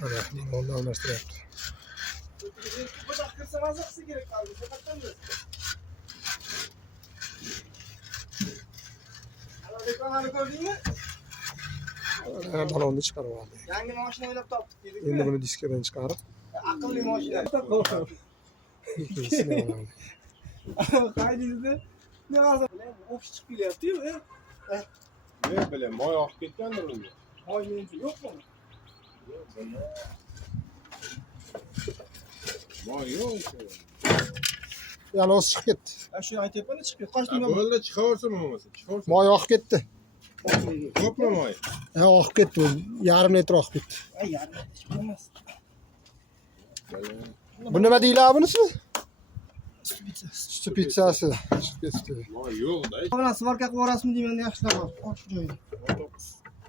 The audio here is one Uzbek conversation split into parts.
Mana limonni almashtiryapti. Bıçak kırsa mazaksı gerek abi. Sakattan mı? Ana reklamını gördün mü? Balonni chiqarib oldi. Yangi mashina o'ylab topdik dedik. Endi buni diskadan chiqarib, Aqlli mashina. ikkinchisini oladi. Qaydingizda ne hozir ofis chiqib kelyapti-yu. Ne bileyim, moy oqib ketgandir unda. Moy menimcha yo'qmi? Moy yo'q. Yana o'zi chiqib ketdi. Shuni aytyapman-da chiqib ketdi. Qochdim men. Bo'ldi, chiqaversin bo'lmasa. Chiqaversin. Moy oqib ketdi. Ko'pmi moy? Oqib ketdi. Yarim litr oqib ketdi. Ay yarim hech bo'lmas. Bu nima deyiladi bunisi? Stupidsa. Stupitsasi. Chiqib ketdi. Moy yo'q-da. Mana svarka qilib yuborasizmi deymanda yaxshilab. Och joyini.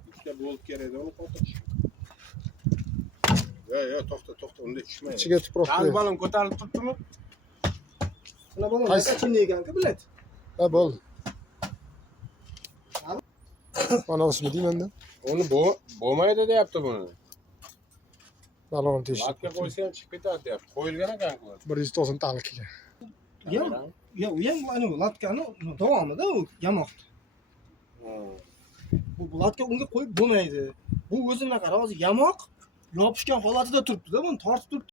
Ikkita bolt kerak uni qotish. Yo, to'xta, unda tushmaydi. Ichiga tuproq Hali qo'ydi. balam ko'tarilib turibdimi? Mana bo'ladi. Qaysi? Qachon ekan-ku, bilet. Ha, bo'ldi. Mana o'smi deymanda. Uni bo'lmaydi deyapti buni. Balon teshib. Latga qo'ysa ham chiqib ketadi deyapti. Qo'yilgan ekan-ku. 190 talik ekan. Ya, u ham ana latkani davomida u yamoqdi. Bu latka unga qo'yib bo'lmaydi. Bu o'zini qara, hozir yamoq yopishgan holatida turibdi-da, buni tortib turibdi.